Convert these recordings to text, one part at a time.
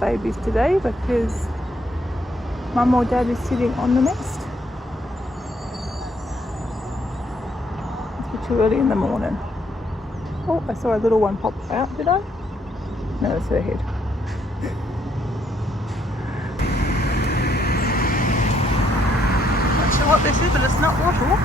babies today because mum or dad is sitting on the nest. It's too early in the morning. Oh, I saw a little one pop out, did I? No, that's her head. Not sure what this is, but it's not wattle.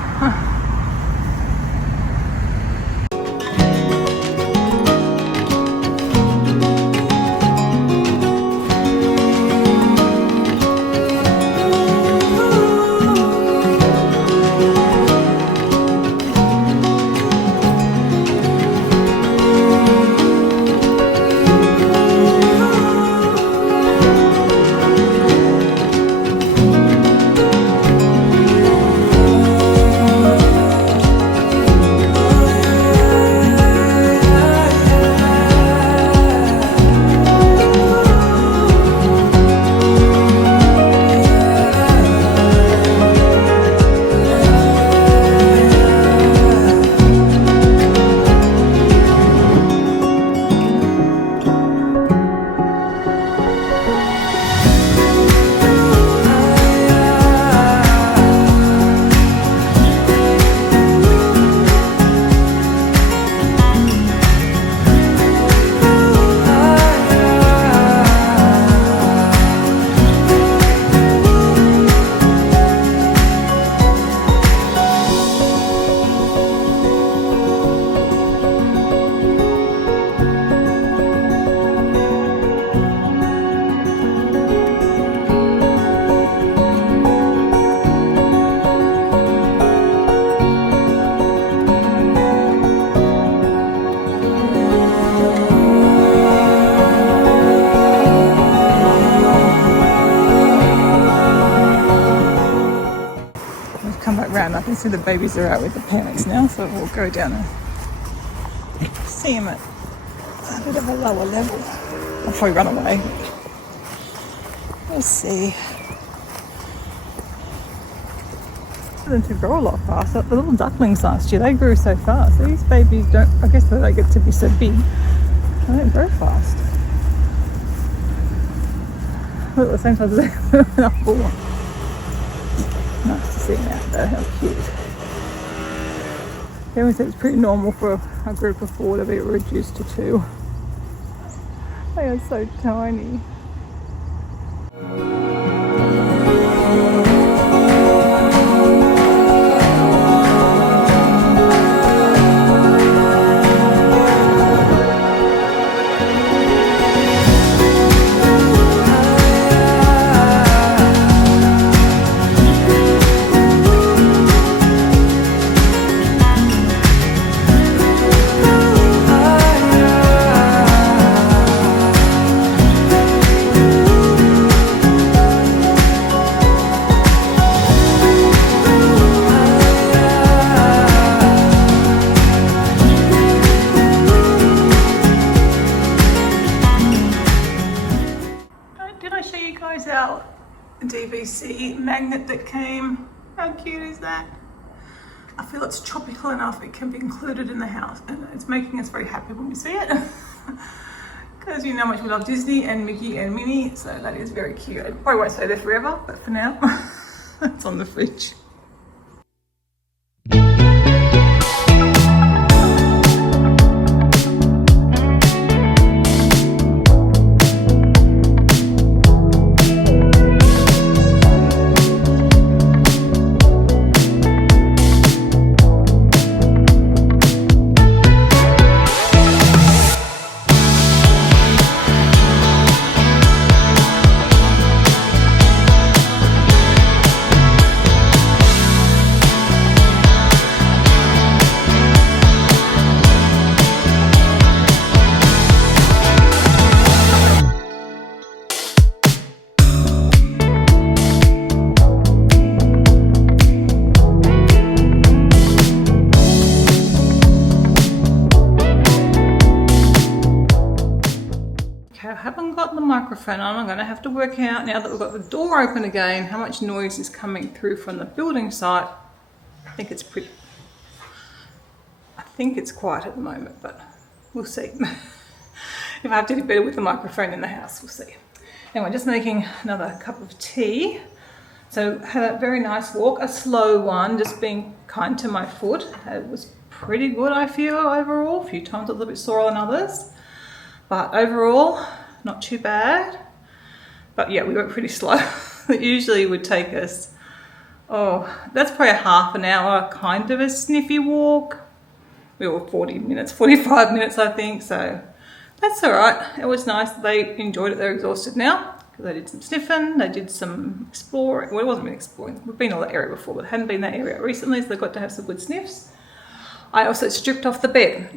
I can see the babies are out with the parents now, so we'll go down and see them at a bit of a lower level. I'll probably run away. We'll see. For them to grow a lot faster. The little ducklings last year, they grew so fast. These babies don't, I guess they get to be so big, they don't grow fast. Look, at the same size as they are born. Nice to see them out there, how cute. They always said it's pretty normal for a group of 4 to be reduced to 2. They are so tiny. DVC magnet that came. How cute is that? I feel it's tropical enough it can be included in the house, and it's making us very happy when we see it because you know how much we love Disney and Mickey and Minnie, so that is very cute. It probably won't stay there forever, but for now it's on the fridge. Microphone on. I'm going to have to work out, now that we've got the door open again, how much noise is coming through from the building site. I think it's quiet at the moment, but we'll see. If I have to do better with the microphone in the house, we'll see. Anyway, just making another cup of tea. So had a very nice walk, a slow one, just being kind to my foot. It was pretty good, I feel, overall. A few times a little bit sore than others, but overall not too bad. But yeah, we went pretty slow. It usually would take us, that's probably a half an hour kind of a sniffy walk. We were 40 minutes, 45 minutes, I think. So that's all right. It was nice. They enjoyed it. They're exhausted now because they did some sniffing. They did some exploring. Well, it wasn't really exploring. We've been in that area before, but hadn't been in that area recently, so they got to have some good sniffs. I also stripped off the bed.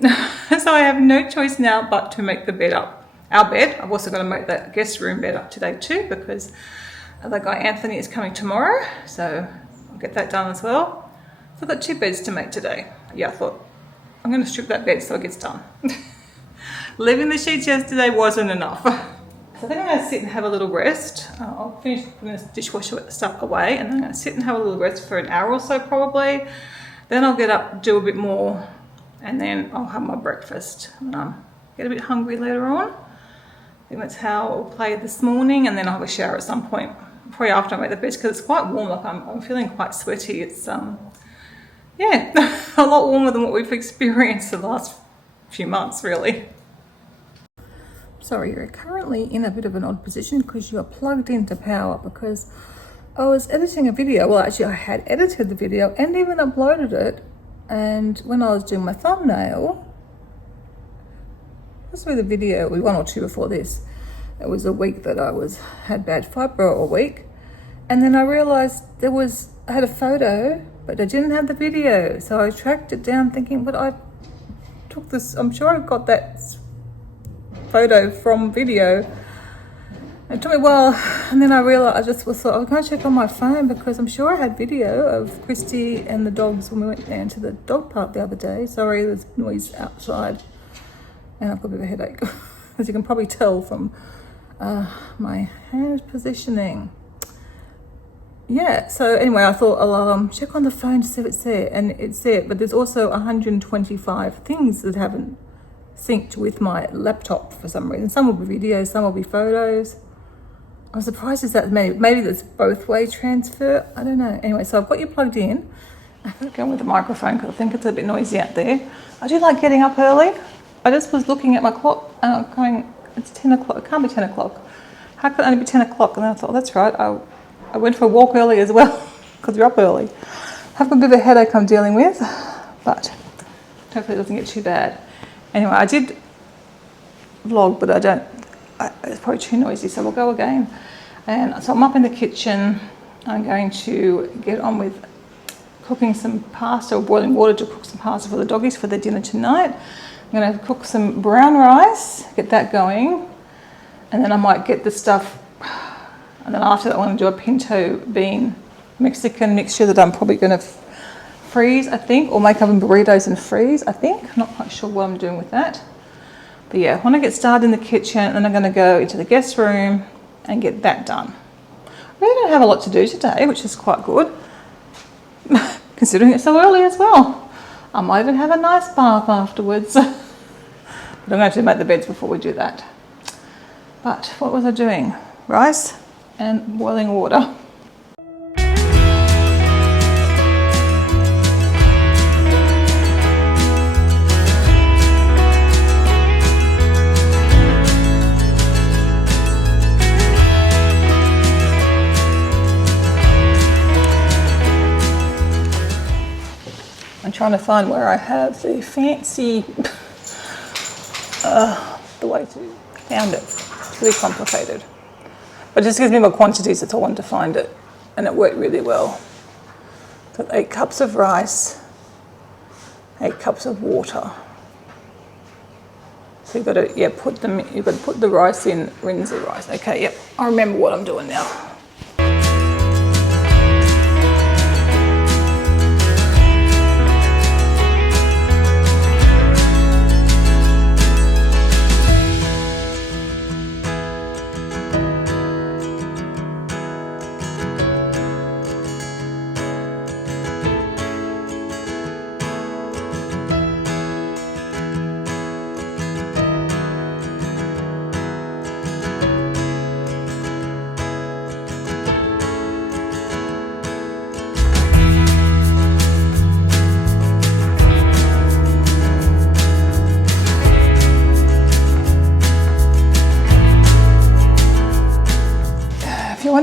So I have no choice now but to make the bed up. Our bed. I'm also going to make that guest room bed up today too, because the guy Anthony is coming tomorrow. So I'll get that done as well. So I've got 2 beds to make today. Yeah, I thought I'm going to strip that bed so it gets done. Leaving the sheets yesterday wasn't enough. So I think I'm going to sit and have a little rest. I'll finish putting this dishwasher stuff away, and then I'm going to sit and have a little rest for an hour or so probably. Then I'll get up, do a bit more, and then I'll have my breakfast. Get a bit hungry later on. I think that's how I'll play this morning, and then I'll have a shower at some point, probably after I make the bed, because it's quite warm. Like I'm feeling quite sweaty. It's yeah, a lot warmer than what we've experienced the last few months, really. Sorry, you're currently in a bit of an odd position because you are plugged into power, because I was editing a video. Well, actually I had edited the video and even uploaded it, and when I was doing my thumbnail, this was the video, 1 or 2 before this, it was a week that I had bad fibro a week, and then I realized I had a photo but I didn't have the video, so I tracked it down thinking, but I took this, I'm sure I got that photo from video. It took me a while, and then I realized, I thought I was going to check on my phone because I'm sure I had video of Christy and the dogs when we went down to the dog park the other day. Sorry, there's noise outside and I've got a bit of a headache, as you can probably tell from my hand positioning. Yeah, so anyway, I thought I'll check on the phone to see if it's there, and it's there, but there's also 125 things that haven't synced with my laptop for some reason. Some will be videos, some will be photos. I'm surprised it's that many. Maybe there's both way transfer, I don't know. Anyway, so I've got you plugged in. I'm going with the microphone because I think it's a bit noisy out there. I do like getting up early. I just was looking at my clock, going, it's 10 o'clock, it can't be 10 o'clock. How could it only be 10 o'clock? And then I thought, that's right, I went for a walk early as well, because you're up early. I've got a bit of a headache I'm dealing with, but hopefully it doesn't get too bad. Anyway, I did vlog, but it's probably too noisy, so we'll go again. And so I'm up in the kitchen. I'm going to get on with cooking some pasta, or boiling water to cook some pasta for the doggies for their dinner tonight. I'm going to cook some brown rice, get that going, and then I might get the stuff. And then after that, I want to do a pinto bean Mexican mixture that I'm probably going to freeze, I think, or make up in burritos and freeze, I think. I'm not quite sure what I'm doing with that. But yeah, when I get started in the kitchen, then I'm going to go into the guest room and get that done. I really don't have a lot to do today, which is quite good, considering it's so early as well. I might even have a nice bath afterwards. But I'm going to have to make the beds before we do that. But what was I doing? Rice and boiling water. I'm trying to find where I have the fancy, the way to found it. It's really complicated. But it just gives me more quantities, that's all I wanted to find it. And it worked really well. So 8 cups of rice, 8 cups of water. So you've got to, you've got to put the rice in, rinse the rice. Okay, yep, I remember what I'm doing now.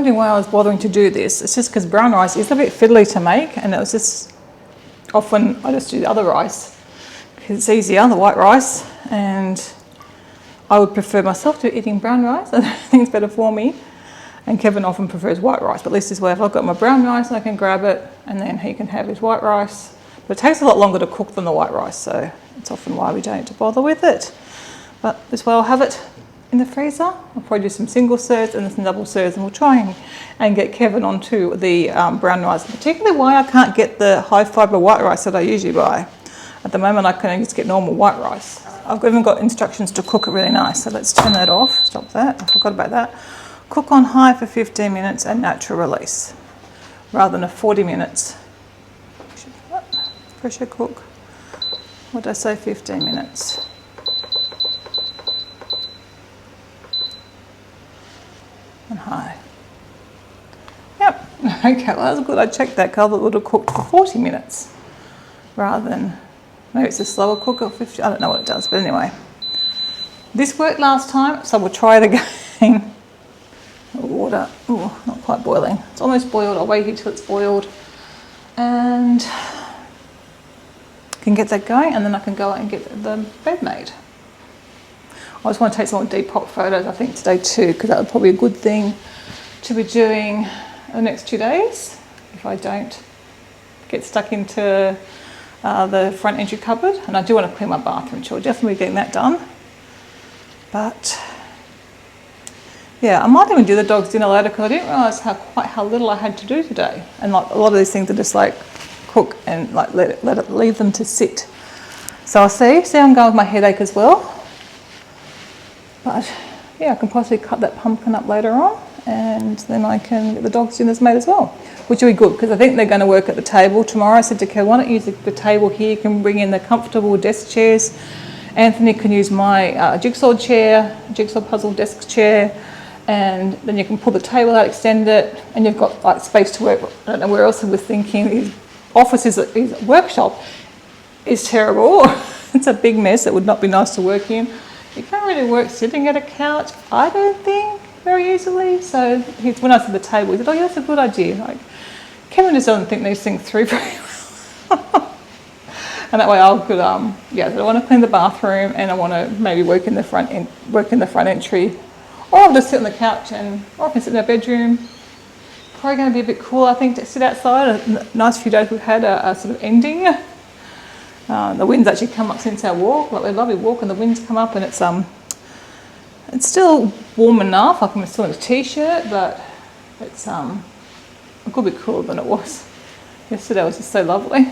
wondering why I was bothering to do this, it's just because brown rice is a bit fiddly to make, and it was just often I just do the other rice because it's easier, the white rice, and I would prefer myself to eating brown rice. I think it's better for me. And Kevin often prefers white rice, but at least this way if I've got my brown rice I can grab it and then he can have his white rice. But it takes a lot longer to cook than the white rice, so it's often why we don't bother with it. But this way I'll have it in the freezer. I'll probably do some single serves and some double serves, and we'll try and get Kevin onto the brown rice, particularly why I can't get the high fibre white rice that I usually buy. At the moment I can just get normal white rice. I've even got instructions to cook it really nice, so let's turn that off, stop that, I forgot about that. Cook on high for 15 minutes and natural release, rather than a 40 minutes. Pressure cook. What did I say, 15 minutes? And high. Yep, okay, well that's good. I checked that because it would have cooked for 40 minutes, rather than, maybe it's a slower cooker, 50, I don't know what it does, but anyway. This worked last time, so we'll try it again. Water, oh, not quite boiling. It's almost boiled. I'll wait until it's boiled and can get that going, and then I can go out and get the bed made. I just want to take some more depop photos, I think, today too, because that would probably be a good thing to be doing the next 2 days if I don't get stuck into the front entry cupboard. And I do want to clean my bathroom, so I'll definitely be getting that done. But yeah, I might even do the dog's dinner later because I didn't realise quite how little I had to do today. And like a lot of these things are just like cook and like leave them to sit. So I'll see I'm going with my headache as well. But yeah, I can possibly cut that pumpkin up later on, and then I can get the dog's dinners made as well, which will be good because I think they're going to work at the table tomorrow. I said to Kev, why don't you use the table here? You can bring in the comfortable desk chairs. Anthony can use my jigsaw puzzle desk chair. And then you can pull the table out, extend it, and you've got like space to work. I don't know where else he was thinking. His office, his workshop is terrible. It's a big mess. It would not be nice to work in. You can't really work sitting at a couch, I don't think, very easily. So when I said the table, he said, oh yeah, that's a good idea. Like, Kevin just doesn't think these things through very well. And that way I could, yeah, I want to clean the bathroom and I want to maybe work in the front entry. Or I'll just sit on the couch or I can sit in our bedroom. Probably going to be a bit cool, I think, to sit outside. A nice few days we've had a sort of ending. The wind's actually come up since our walk. Like, we had a lovely walk and the wind's come up, and it's still warm enough. Like, I'm still in a t-shirt, but it's a good bit cooler than it was yesterday. It was just so lovely.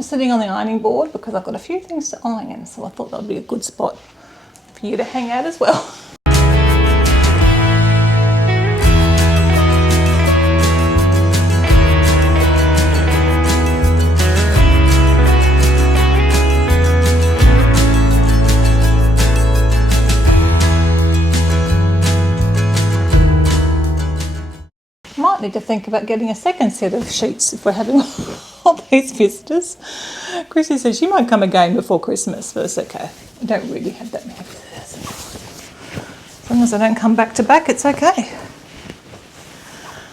Sitting on the ironing board because I've got a few things to iron, so I thought that would be a good spot for you to hang out as well. Might need to think about getting a second set of sheets if we're having all these visitors. Chrissy says she might come again before Christmas, but it's okay. I don't really have that many visitors. As long as I don't come back to back, it's okay.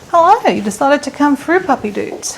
Hello, you decided to come through, puppy dudes.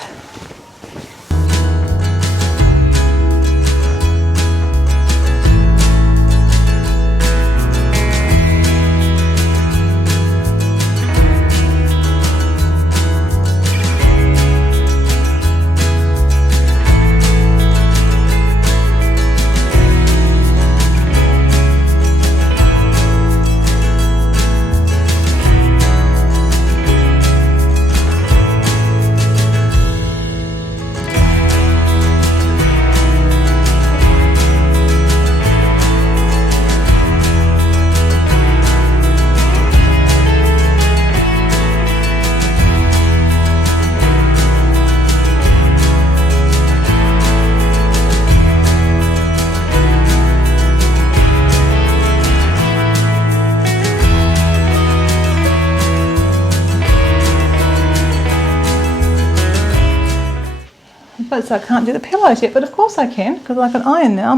tablets, I can't do the pillows yet, but of course I can, because I can iron now.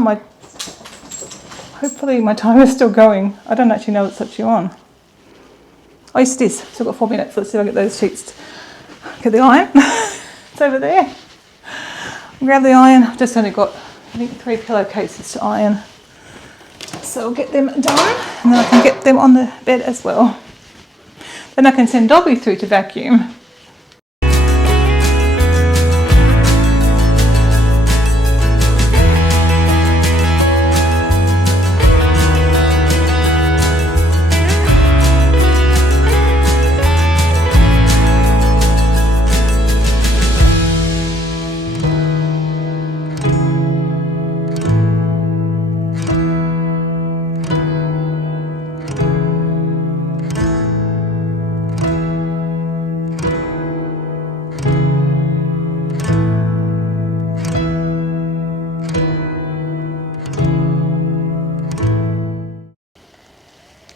Hopefully my timer is still going. I don't actually know it's actually on. Oh, yes it is. Still got 4 minutes. Let's see if I get those sheets. Get the iron. It's over there. Grab the iron. I've just only got, I think, 3 pillowcases to iron. So I'll get them done, and then I can get them on the bed as well. Then I can send Dobby through to vacuum.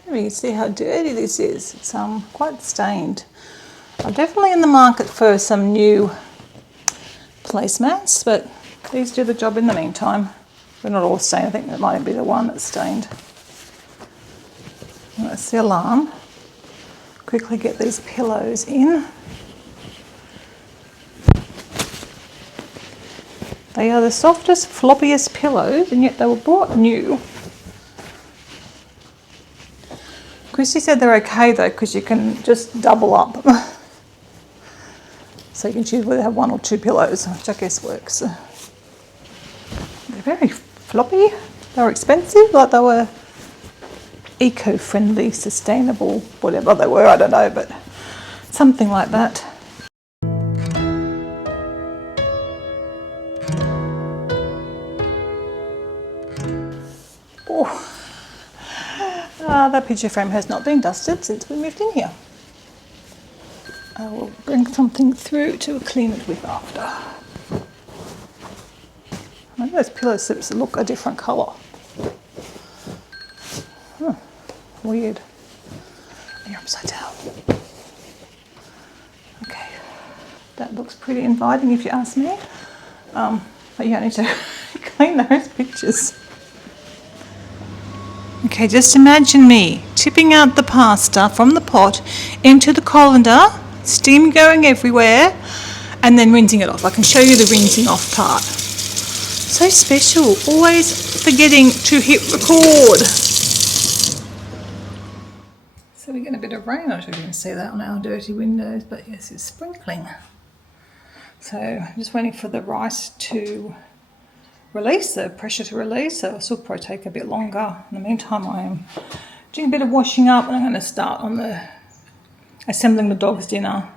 You can see how dirty this is. It's quite stained. I'm definitely in the market for some new placemats, but these do the job in the meantime. They're not all stained. I think that might be the one that's stained. That's the alarm. Quickly get these pillows in. They are the softest, floppiest pillows, and yet they were bought new. Chrissy said they're okay though, because you can just double up. So you can choose whether to have 1 or 2 pillows, which I guess works. They're very floppy. They were expensive, like they were eco-friendly, sustainable, whatever they were, I don't know, but something like that. Oh. That picture frame has not been dusted since we moved in here. I will bring something through to clean it with after. Maybe those pillow slips look a different colour. Weird. You're upside down. Okay, that looks pretty inviting if you ask me. But you need to clean those pictures. Okay, just imagine me tipping out the pasta from the pot into the colander, steam going everywhere, and then rinsing it off. I can show you the rinsing off part. So special, always forgetting to hit record. So we get a bit of rain. I don't even see that on our dirty windows, but yes, it's sprinkling. So I'm just waiting for the rice to release, the pressure to release, so this will probably take a bit longer. In the meantime, I am doing a bit of washing up, and I'm going to start on the assembling the dog's dinner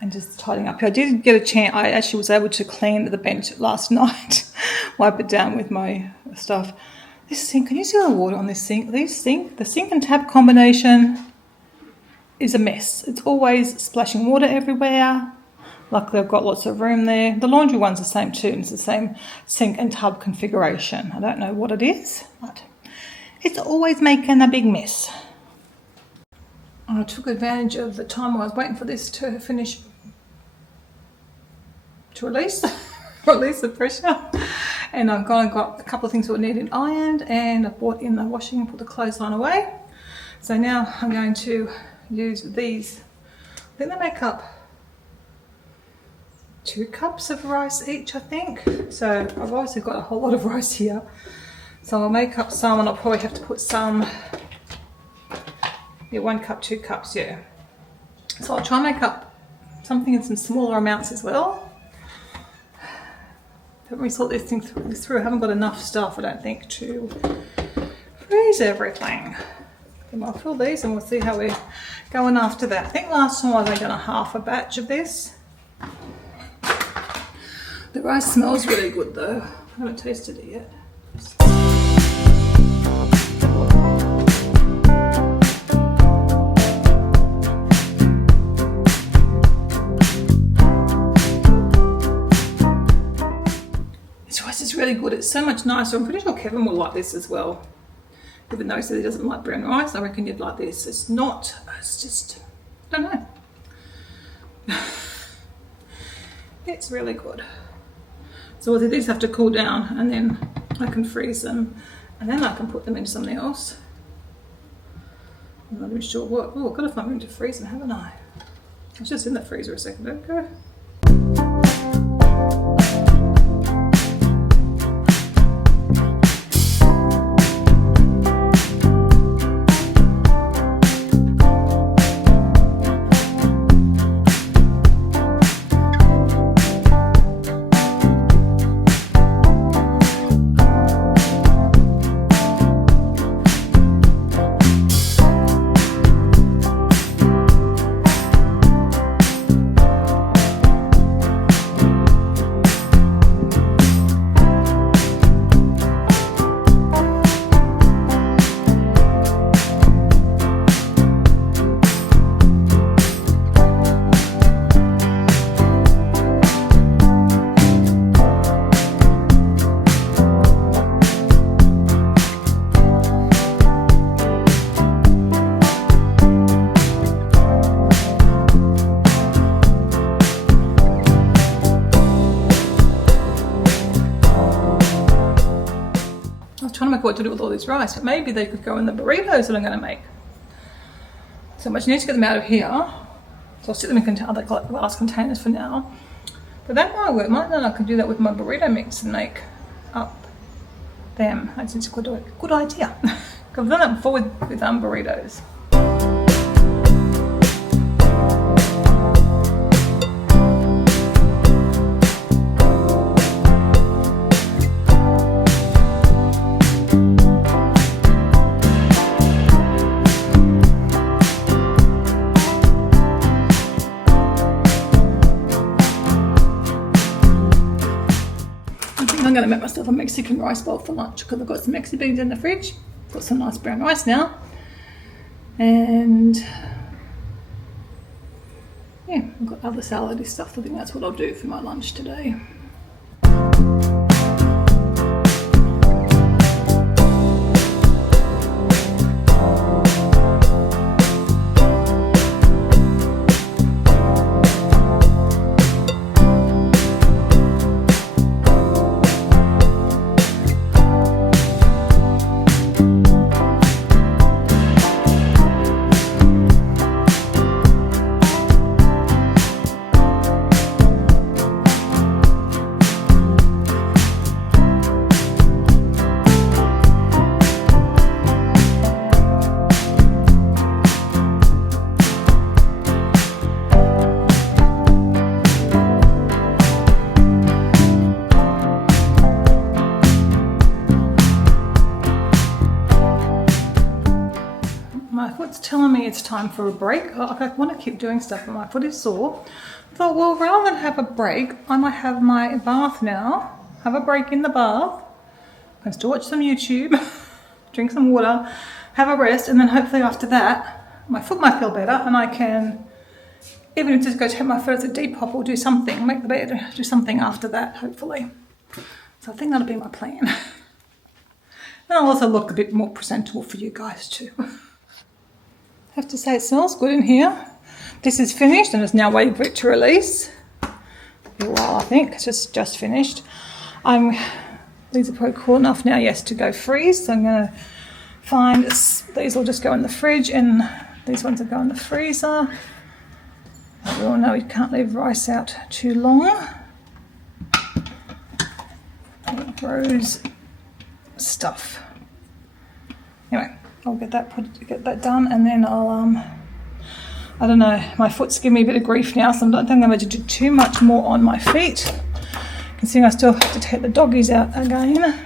and just tidying up. I did get a chance. I actually was able to clean the bench last night, wipe it down with my stuff. This sink, can you see the water on this sink? The sink and tap combination is a mess. It's always splashing water everywhere. Luckily I've got lots of room there. The laundry one's the same too, and it's the same sink and tub configuration. I don't know what it is, but it's always making a big mess. I took advantage of the time I was waiting for this to finish, to release the pressure, and I've gone and got a couple of things that needed ironed, and I brought in the washing and put the clothesline away. So now I'm going to use these. I think they make up 2 cups of rice each, I think. So I've obviously got a whole lot of rice here. So I'll make up some, and I'll probably have to put some, 1 cup, 2 cups, yeah. So I'll try and make up something in some smaller amounts as well. Haven't really thought this thing through. I haven't got enough stuff, I don't think, to freeze everything. Then I'll fill these and we'll see how we're going after that. I think last time I was only done a half a batch of this. The rice smells really good though. I haven't tasted it yet. This rice is really good. It's so much nicer. I'm pretty sure Kevin will like this as well. Even though he said he doesn't like brown rice, I reckon you'd like this. It's just, I don't know. It's really good. So these have to cool down, and then I can freeze them, and then I can put them into something else. I'm not even sure what. Oh, I've got to find room to freeze them, haven't I? I was just in the freezer a second ago. Trying to make what to do with all this rice, but maybe they could go in the burritos that I'm going to make. So much need to get them out of here. So I'll sit them in other glass containers for now. But that might work. Might then I could do that with my burrito mix and make up them. That's a good idea. Because I've done that before with burritos. I'm going to make myself a Mexican rice bowl for lunch because I've got some Mexi beans in the fridge. Got some nice brown rice now. And yeah, I've got other salady stuff. I think that's what I'll do for my lunch today. My foot's telling me it's time for a break. I want to keep doing stuff, but my foot is sore. I thought, well, rather than have a break, I might have my bath now. Have a break in the bath. I can still watch some YouTube, drink some water, have a rest, and then hopefully after that, my foot might feel better, and I can, even if just go take my foot as a Depop or do something, make the bed, do something after that, hopefully. So I think that'll be my plan. And I'll also look a bit more presentable for you guys too. I have to say it smells good in here. This is finished and it's now waiting for it to release. A while, I think. It's just finished. These are probably cool enough now, yes, to go freeze. So I'm going to find these will just go in the fridge and these ones will go in the freezer. We all know you can't leave rice out too long. It grows stuff. Anyway. I'll get that done, and then I'll I don't know, my foot's giving me a bit of grief now, so I don't think I'm going to do too much more on my feet. Considering I still have to take the doggies out again,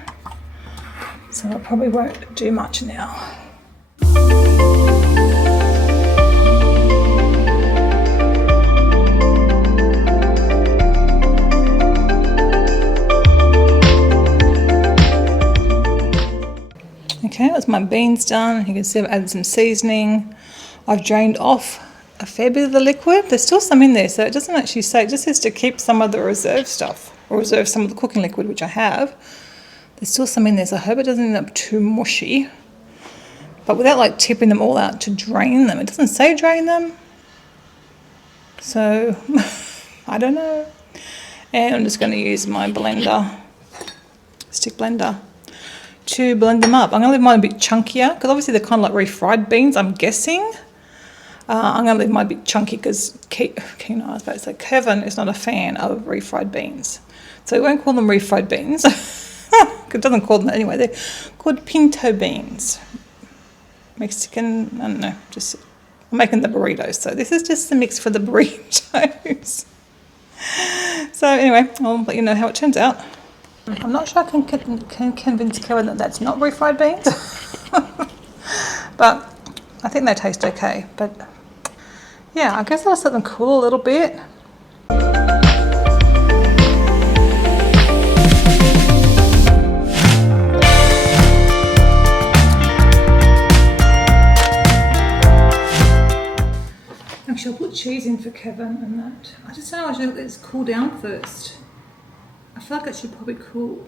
so I probably won't do much now. Okay, that's my beans done. You can see I've added some seasoning. I've drained off a fair bit of the liquid. There's still some in there, so it doesn't actually say, it just says to keep some of the reserve stuff, or reserve some of the cooking liquid, which I have. There's still some in there, so I hope it doesn't end up too mushy. But without like tipping them all out to drain them. It doesn't say drain them. So, I don't know. And I'm just going to use my blender, stick blender, to blend them up. I'm going to leave mine a bit chunkier because obviously they're kind of like refried beans, I'm guessing. I'm going to leave mine a bit chunky because Kevin is not a fan of refried beans. So we won't call them refried beans. It doesn't call them that anyway. They're called pinto beans. Mexican, I don't know, just I'm making the burritos. So this is just the mix for the burritos. So anyway, I'll let you know how it turns out. I'm not sure I can convince Kevin that that's not refried beans. But I think they taste okay. But yeah, I guess I'll let them cool a little bit. Actually, I'll put cheese in for Kevin and that. I just don't know, I should let this cool down first. I feel like it should probably cool.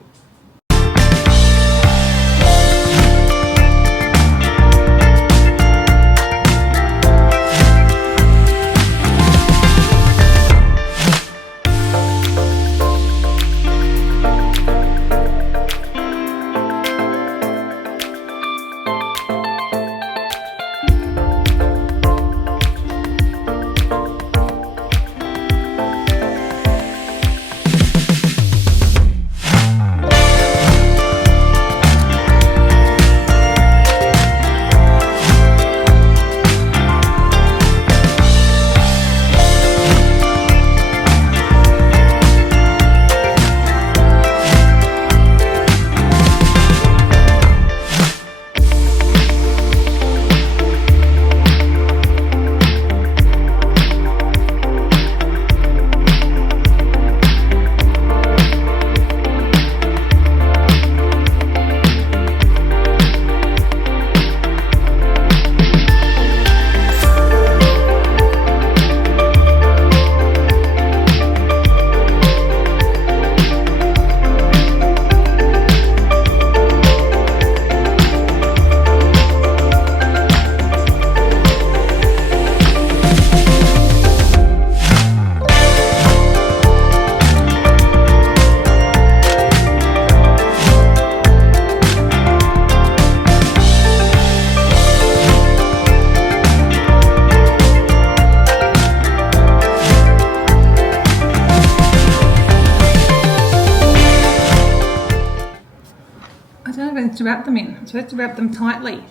To wrap them in. I'm supposed to wrap them tightly.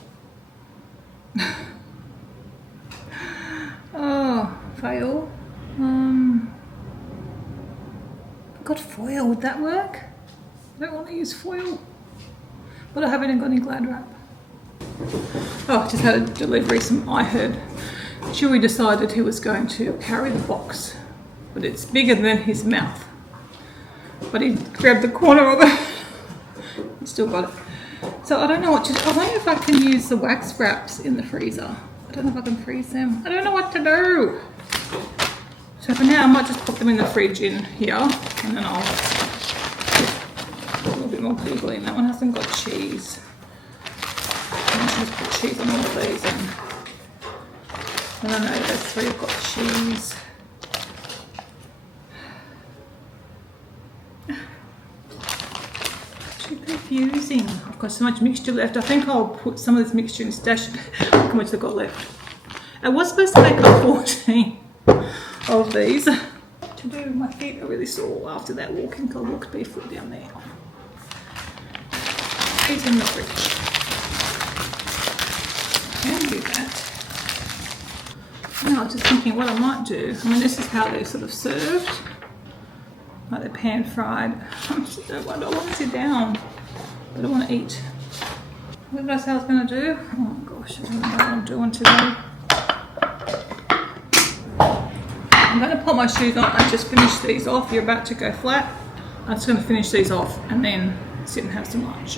Oh, fail. I've got foil. Would that work? I don't want to use foil. But I haven't got any Glad wrap. Oh, I just had a delivery. I heard Chewy decided he was going to carry the box, but it's bigger than his mouth. But he grabbed the corner of it. He still got it. So I don't know what to do. I wonder if I can use the wax wraps in the freezer. I don't know if I can freeze them. I don't know what to do. So for now I might just pop them in the fridge in here and then I'll put a little bit more glue in. That one hasn't got cheese. I'll just put cheese on all of these and I don't know, those three have got cheese. Confusing. I've got so much mixture left. I think I'll put some of this mixture in stash. Look how much I've got left. I was supposed to make up 14 of these. To do, my feet are really sore after that walking. I walked barefoot down there. These in the fridge. I can do that. Now I was just thinking what I might do. I mean, this is how they're sort of served. Like they're pan fried. I don't want to sit down. I don't want to eat. What did I say I was going to do? Oh my gosh, I don't know what I'm doing today. I'm going to put my shoes on and just finish these off. You're about to go flat. I'm just going to finish these off and then sit and have some lunch.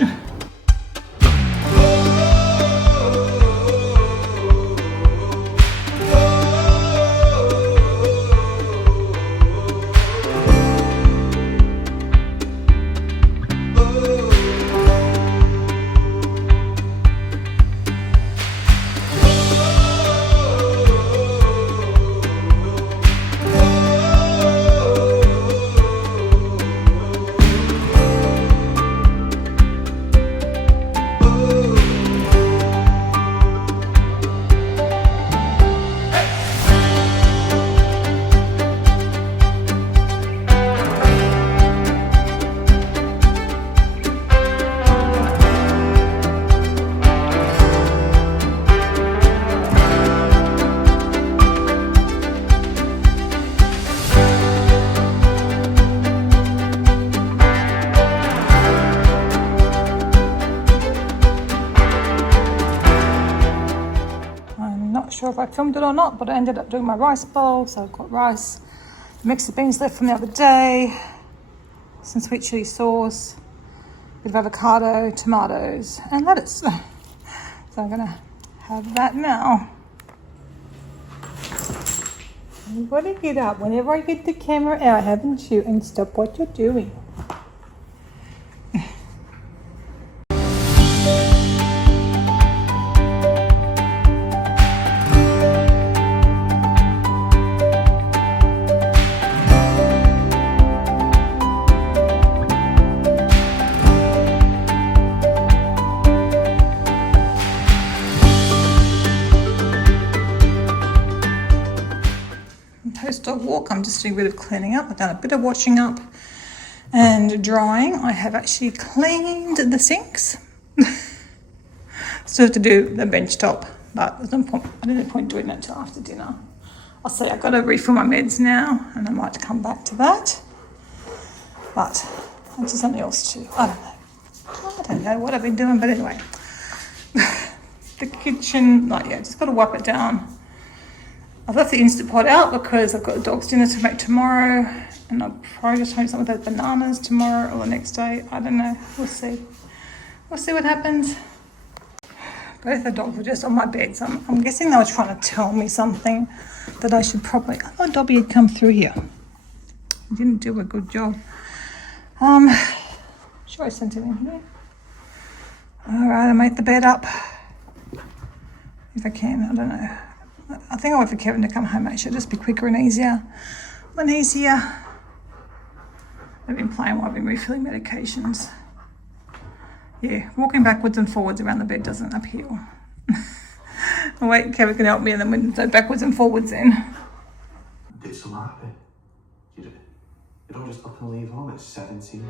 sure if I filmed it or not, but I ended up doing my rice bowl. So I've got rice, mixed the beans left from the other day, some sweet chili sauce, a bit of avocado, tomatoes, and lettuce. So I'm gonna have that now. You've got to get up whenever I get the camera out, haven't you? And stop what you're doing. Post-dog walk, I'm just doing a bit of cleaning up. I've done a bit of washing up and drying. I have actually cleaned the sinks. Still have to do the bench top, but there's no point. I didn't point doing that until after dinner. I'll say I've got to refill my meds now, and I might come back to that. But I'll do something else too. I don't know what I've been doing, but anyway. The kitchen, just got to wipe it down. I've left the Instant Pot out because I've got the dog's dinner to make tomorrow, and I'll probably just make some of those bananas tomorrow or the next day. I don't know. We'll see. We'll see what happens. Both the dogs were just on my bed, so I'm guessing they were trying to tell me something that I should probably... I thought Dobby had come through here. He didn't do a good job. Sure I sent him in here. All right, I'll make the bed up. If I can, I don't know. I think I'll wait for Kevin to come home, actually. It'll just be quicker and easier. When he's here, I've been playing while I've been refilling medications. Yeah, walking backwards and forwards around the bed doesn't appeal. I'll wait, Kevin can help me, and then we go backwards and forwards in. It's so happy. You don't just up and leave home at 17.